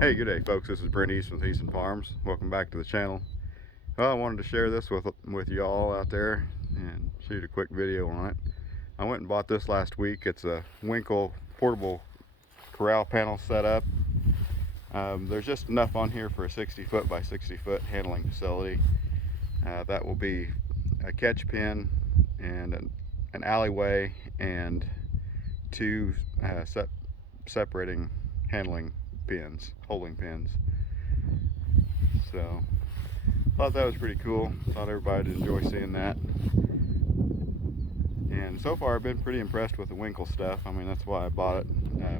Hey, good day folks, this is Brent East with Easton Farms. Welcome back to the channel. Well, I wanted to share this with you all out there and shoot a quick video on it. I went and bought this last week. It's a Winkle portable corral panel setup. There's just enough on here for a 60 foot by 60 foot handling facility. That will be a catch pen and an alleyway and two separating handling pins, holding pins. So thought that was pretty cool. Thought everybody would enjoy seeing that. And so far I've been pretty impressed with the Winkle stuff. I mean, that's why I bought it.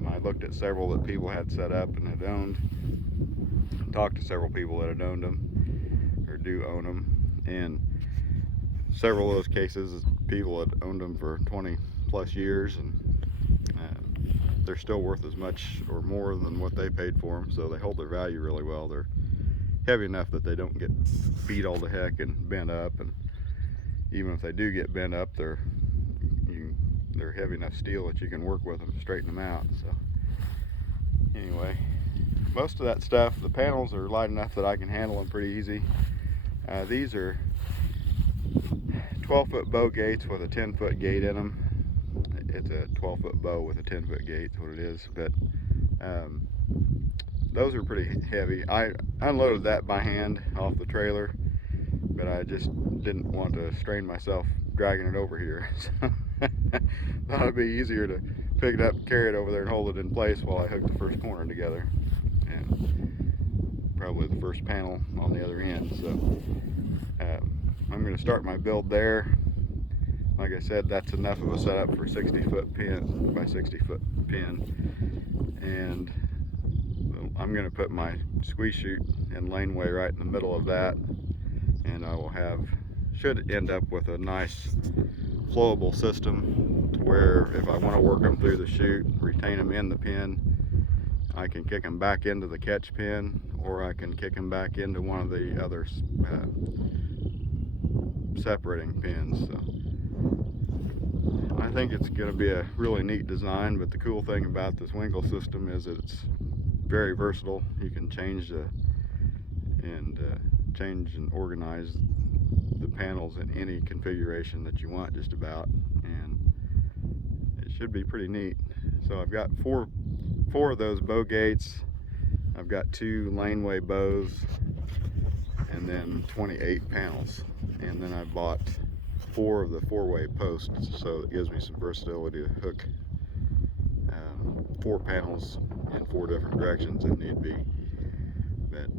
I looked at several that people had set up and had owned. Talked to several people that had owned them or do own them, and several of those cases people had owned them for 20 plus years, and they're still worth as much or more than what they paid for them, so they hold their value really well. They're heavy enough that they don't get beat all to heck and bent up, and even if they do get bent up, they're heavy enough steel that you can work with them to straighten them out. So anyway, most of that stuff, the panels are light enough that I can handle them pretty easy. These are 12-foot bow gates with a 10-foot gate in them. It's a 12-foot bow with a 10-foot gate is what it is, but those are pretty heavy. I unloaded that by hand off the trailer, but I just didn't want to strain myself dragging it over here. So thought it'd be easier to pick it up, carry it over there, and hold it in place while I hook the first corner together, and probably the first panel on the other end. So I'm going to start my build there. Like I said, that's enough of a setup for 60-foot pin by 60-foot pin, and I'm going to put my squeeze chute and laneway right in the middle of that, and I will should end up with a nice flowable system to where if I want to work them through the chute, retain them in the pin, I can kick them back into the catch pin, or I can kick them back into one of the other separating pins. So I think it's going to be a really neat design, but the cool thing about this Winkle system is that it's very versatile. You can change and organize the panels in any configuration that you want, just about, and it should be pretty neat. So I've got four of those bow gates. I've got 2 laneway bows, and then 28 panels, and then I bought 4 of the 4-way posts, so it gives me some versatility to hook 4 panels in 4 different directions if need be. But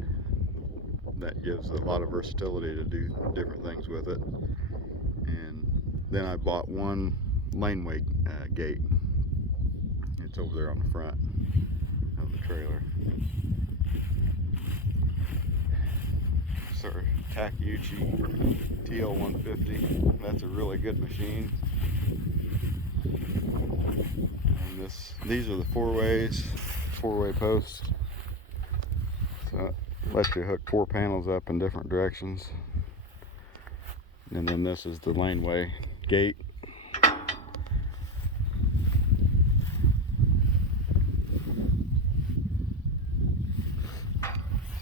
that gives a lot of versatility to do different things with it. And then I bought 1 laneway gate. It's over there on the front of the trailer. Sorry, Takeuchi TL150. That's a really good machine. And these are the 4-way posts. So it lets you hook 4 panels up in different directions. And then this is the laneway gate.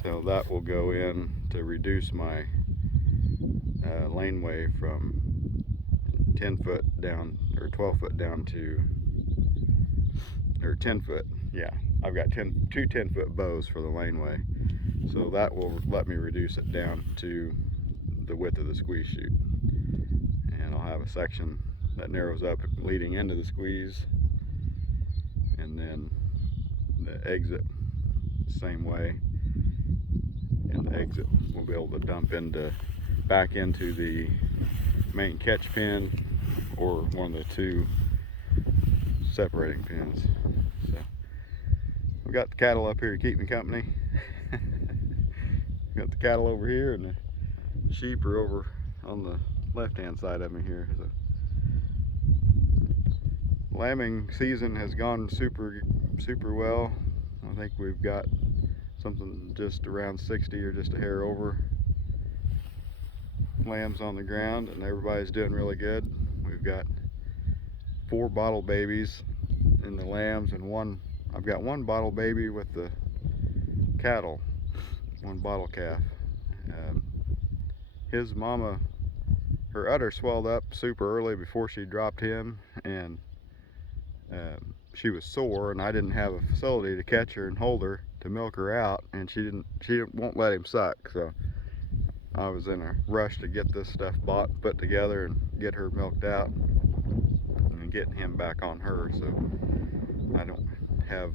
So that will go in to reduce my laneway from 10 foot down, or 12 foot down to, or 10 foot. Yeah, I've got 2 10-foot bows for the laneway. So that will let me reduce it down to the width of the squeeze chute. And I'll have a section that narrows up leading into the squeeze, and then the exit same way, and the exit will be able to dump back into the main catch pin or one of the 2 separating pins. So we've got the cattle up here to keep me company. Got the cattle over here, and the sheep are over on the left-hand side of me here. So lambing season has gone super well. I think we've got something just around 60 or just a hair over lambs on the ground, and everybody's doing really good. We've got 4 bottle babies in the lambs, and I've got 1 bottle baby with the cattle, one bottle calf. His mama, her udder swelled up super early before she dropped him, and she was sore, and I didn't have a facility to catch her and hold her to milk her out, and she won't let him suck. So I was in a rush to get this stuff bought, put together, and get her milked out, and getting him back on her, so I don't have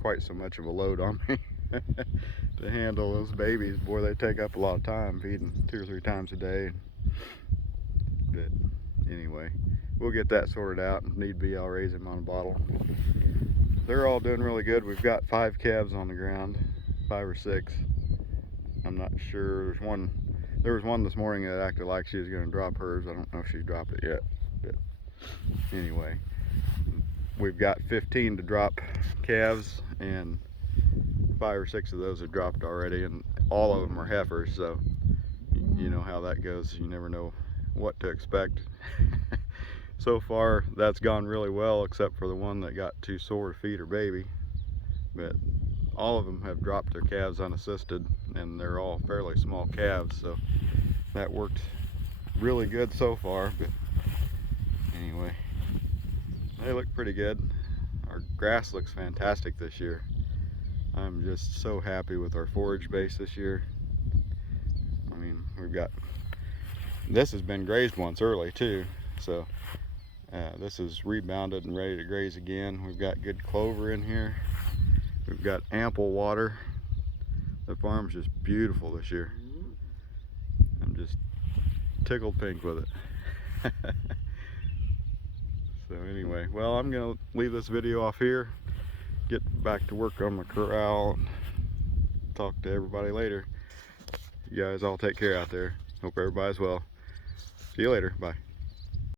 quite so much of a load on me to handle those babies. Boy, they take up a lot of time, feeding 2 or 3 times a day. But anyway, we'll get that sorted out, and if need be, I'll raise them on a bottle. They're all doing really good. We've got 5 calves on the ground, 5 or 6. I'm not sure. There was one this morning that acted like she was going to drop hers. I don't know if she's dropped it yet. But anyway, we've got 15 to drop calves, and 5 or 6 of those have dropped already, and all of them are heifers, so you know how that goes. You never know what to expect. So far that's gone really well, except for the one that got too sore to feed her baby. But all of them have dropped their calves unassisted, and they're all fairly small calves, so that worked really good so far. But anyway, they look pretty good. Our grass looks fantastic this year. I'm just so happy with our forage base this year. I mean, this has been grazed once early too, so this is rebounded and ready to graze again. We've got good clover in here. We've got ample water. The farm's just beautiful this year. I'm just tickled pink with it. So anyway, well, I'm gonna leave this video off here, get back to work on my corral, and talk to everybody later. You guys all take care out there. Hope everybody's well. See you later. Bye.